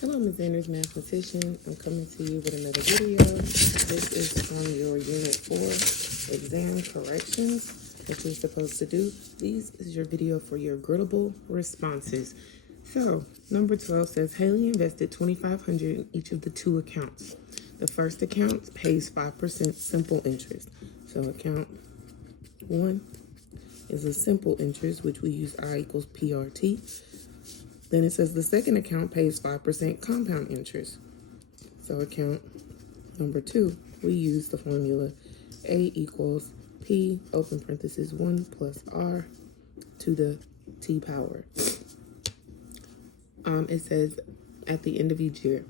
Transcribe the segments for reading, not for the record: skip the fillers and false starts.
Hello, Ms. Anders, mathematician. I'm coming to you with another video. This is from your Unit 4 exam corrections that you're supposed to do. This is your video for your Griddable responses. So, number 12 says, Haley invested $2,500 in each of the two accounts. The first account pays 5% simple interest. So, account 1 is a simple interest, which we use I equals PRT. Then it says the second account pays 5% compound interest. So account number 2, we use the formula A equals P, open parenthesis, 1 plus R to the T power. It says at the end of each year,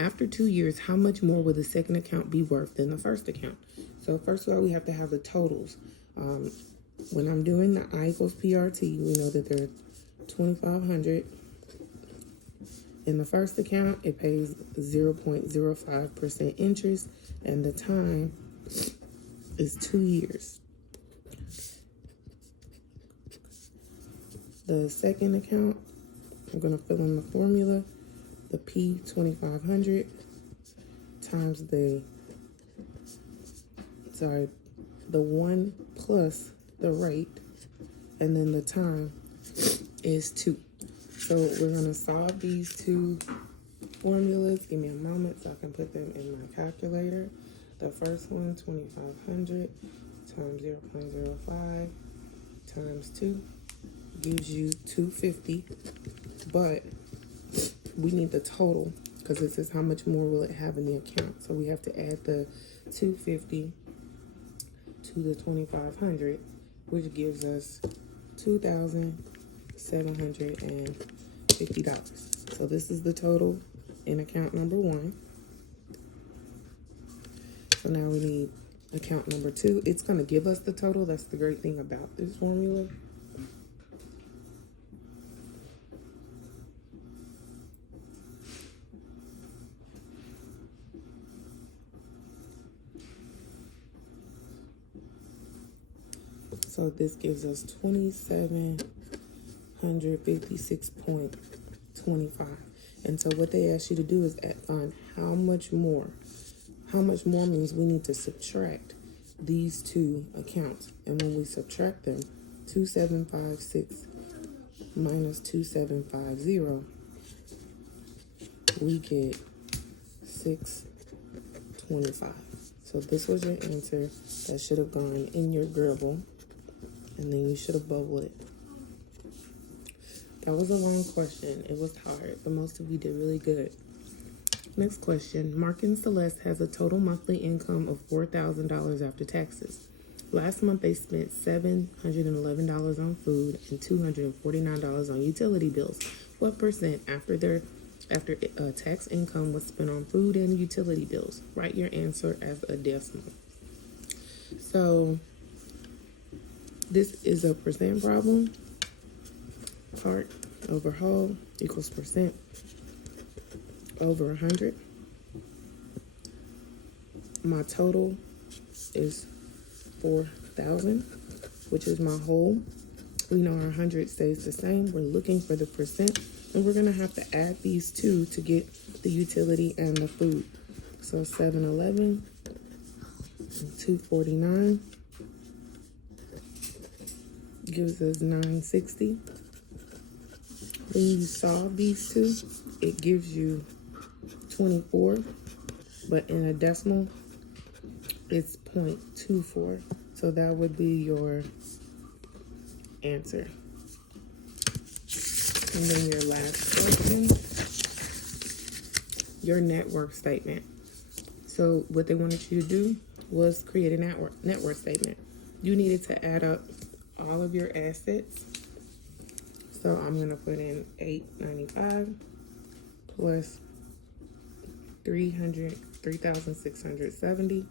after 2 years, how much more will the second account be worth than the first account? So first of all, we have to have the totals. When I'm doing the I equals PRT, we know that there are 2,500. In the first account, it pays 0.05% interest, and the time is 2 years. The second account, I'm going to fill in the formula, the P 2,500 times the 1 plus the rate, and then the time is 2. So we're going to solve these two formulas. Give me a moment so I can put them in my calculator. The first one, 2,500 times 0.05 times 2 gives you 250. But we need the total because this is how much more will it have in the account. So we have to add the 250 to the 2,500, which gives us $2,750. So this is the total in account number 1. So now we need account number 2. It's going to give us the total. That's the great thing about this formula. So this gives us 2,756.25. And so what they ask you to do is find how much more. How much more means we need to subtract these two accounts. And when we subtract them, 2,756 minus 2,750, we get 625. So this was your answer that should have gone in your Griddable. And then you should have bubbled it. That was a long question. It was hard, but most of you did really good. Next question. Mark and Celeste has a total monthly income of $4,000 after taxes. Last month, they spent $711 on food and $249 on utility bills. What percent after tax income was spent on food and utility bills? Write your answer as a decimal. So this is a percent problem. Part over whole equals percent over 100. My total is 4,000, which is my whole. We know our 100 stays the same. We're looking for the percent, and we're going to have to add these two to get the utility and the food. So 711 and 249 gives us 960. When you solve these two, it gives you 24, but in a decimal, it's 0.24. So that would be your answer. And then your last question, your net worth statement. So what they wanted you to do was create a net worth statement. You needed to add up all of your assets. So I'm going to put in $895 plus 3,670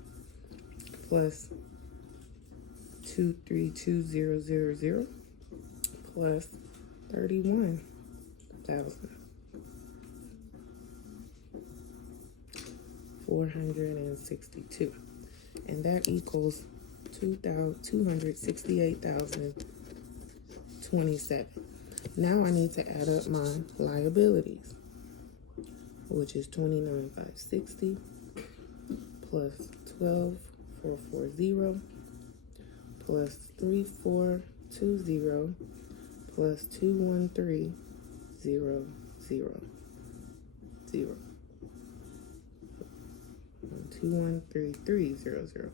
plus 232,000 plus 31,462, and that equals 268,027. Now I need to add up my liabilities. which is 29,560, plus 12,440, plus 3,420, plus 213,000. 213,300.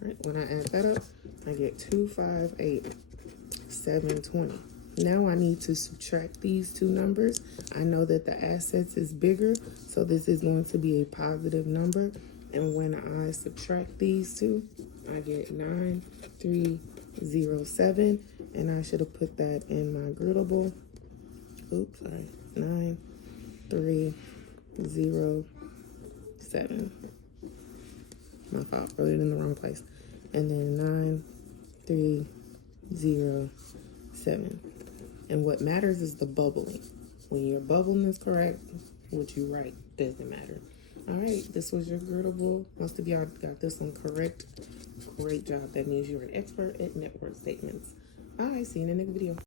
Right, when I add that up, I get 258,720. Now I need to subtract these two numbers. I know that the assets is bigger, so this is going to be a positive number. And when I subtract these two, I get 9,307, and I should have put that in my Griddable. Oops, sorry, 9,307. My fault, wrote it in the wrong place. And then 9,307. And what matters is the bubbling. When your bubbling is correct, what you write doesn't matter. All right, this was your Griddable. Most of y'all got this one correct. Great job. That means you're an expert at network statements. All right, see you in the next video.